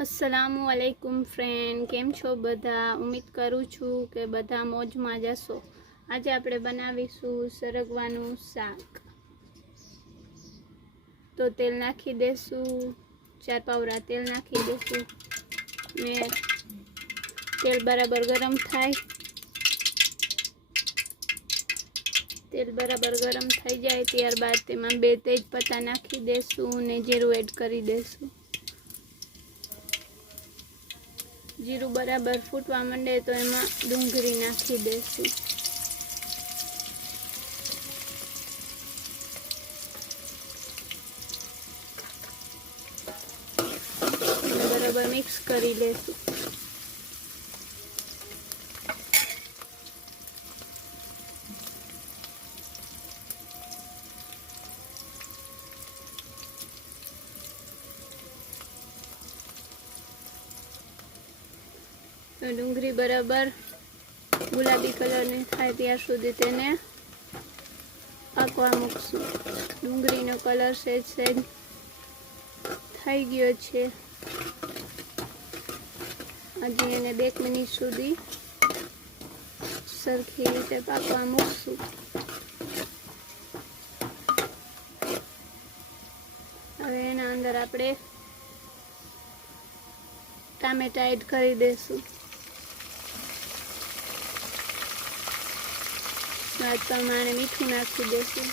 अस्सलामुअलैकुम फ्रेंड, केम छो बधा। उम्मीद करूँ छूँ के बधा मौज में जशो। आज आपणे बनावीशुं सरगवानुं शाक। तो तेल नाखी देशुं, 4 पावरा तेल नाखी देशुं ने तेल बराबर गरम थाय। तेल बराबर गरम थई जाए त्यारबाद तेमां 2 तेजपत्ता नाखी देशुं ने जीरुं एड करी देशुं। जीरु बराबर फूटवा मंडे तो एमां डूंगरी नाखी देशुं। बराबर मिक्स करी लेशुं। तो डूंगरी बराबर गुलाबी कलर ने थाय त्यार सुधी तेने पाकवा मूकशुं। डूंगरीनो कलर सेज सेज थई गयो छे। हजी एने 2 मिनिट सुधी सरखी रीते पाकवा मूकशुं। हवे एना अंदर आपणे टामेटा एड करी देशुं। स्वाद प्रमाणे मीठું નાખી દેશું।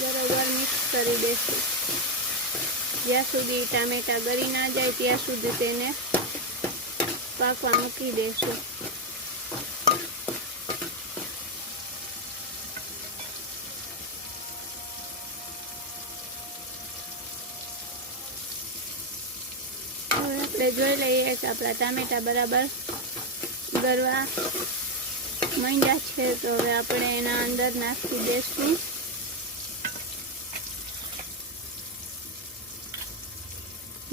बराबर मिक्स કરી દેશું। જ્યાં સુધી ટામેટા ગળી ના જાય ત્યાં સુધી તેને પાકવા મૂકી દેશું। જોઈ લઈએ કે આપણા ટામેટા બરાબર ગળવા માંડ્યા છે। તો હવે આપણે એના અંદર નાખી દઈશું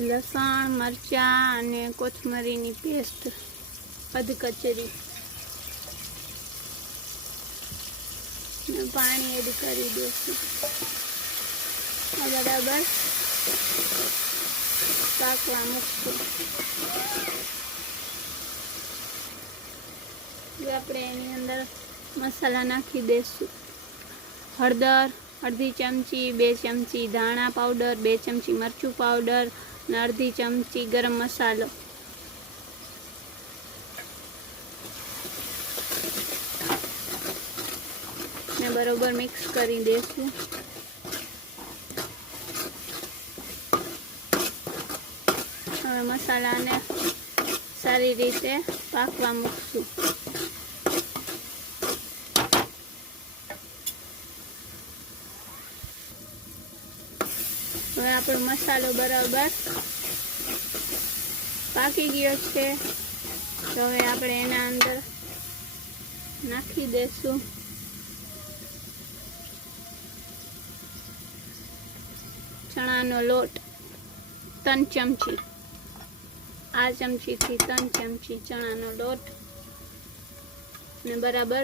લસણ, મરચાં અને કોથમરીની પેસ્ટ અધ કચરી પાણી એડ કરી દઈશું। બરાબર પાકવા મૂકશું। આપણે એની અંદર મસાલા નાખી દઈશું। હળદર અડધી ચમચી, 2 ચમચી ધાણા પાવડર, 2 ચમચી મરચું પાવડર અને અડધી ચમચી ગરમ મસાલો। ને બરોબર મિક્સ કરી દઈશું। હવે મસાલાને સારી રીતે પાકવા મૂકશું। હવે આપણો મસાલો બરાબર પાકી ગયો છે। તો હવે આપણે એના અંદર નાખી દઈશું ચણાનો લોટ 3 ચમચી। आ चमची थी 3 चमची चणानो लोट ने बराबर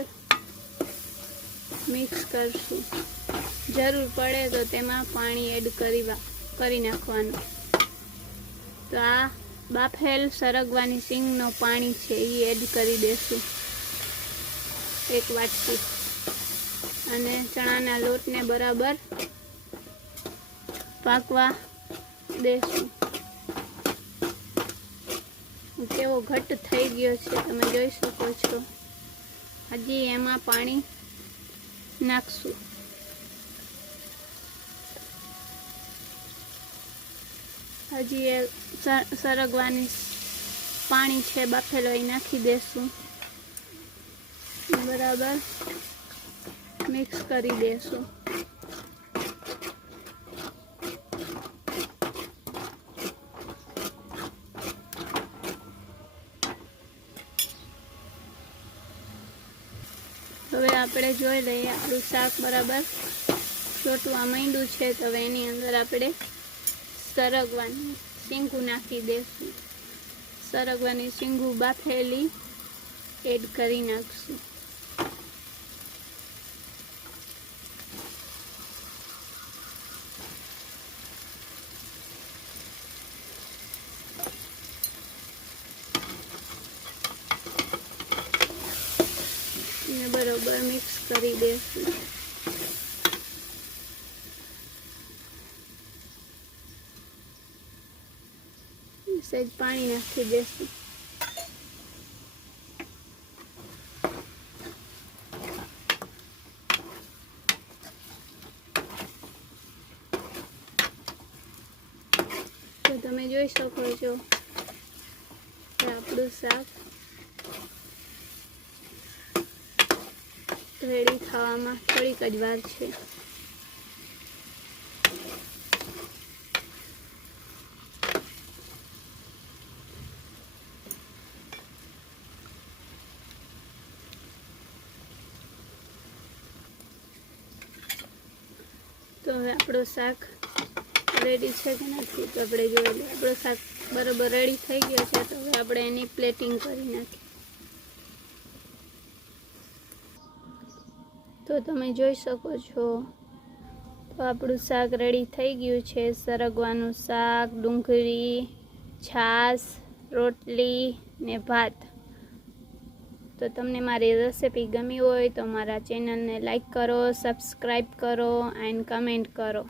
मिक्स करशुं। जरूर पड़े तो तेमां पाणी एड करी नाखवानुं। तो आ बाफेल सरगवानी सींगनो पाणी छे ई एड करी देशुं 1 वाटकी अने चणाना लोटने बराबर पाकवा देशुं। केवो घट थई गयो छे तमे जोई शको छो। हजी एमां पाणी नाखशुं। हजी ए सरगवानी पाणी छे बाफेलो ए नाखी देशुं। बराबर मिक्स करी देशुं। હવે આપણે જોઈ લઈએ આપણું શાક બરાબર ચોટવા માંડ્યું છે। તો હવે એની અંદર આપણે સરગવાની શીંગું નાખી દઈશું। સરગવાની શીંગું બાફેલી એડ કરી નાખશું। બરાબર મિક્સ કરી દેશું. સહેજ પાણી નાખી દેશું. તો તમે જોઈ શકો છો કે આપણું શાક રેડી થવામાં થોડીક જ વાર છે. તો હવે આપણું શાક રેડી છે કે નથી તો આપણે જોઈ લઈએ. આપણું શાક બરાબર રેડી થઈ ગયો છે. તો હવે આપણે એની પ્લેટિંગ કરી નાખીએ. તો તમે જોઈ શકો છો તો આપણું શાક રેડી થઈ ગયું છે. સરગવાનું શાક, ડુંગળી, છાશ, રોટલી ને ભાત. તો તમને મારી રેસિપી ગમી હોય તો મારા ચેનલને લાઈક કરો, સબસ્ક્રાઈબ કરો એન્ડ કમેન્ટ કરો.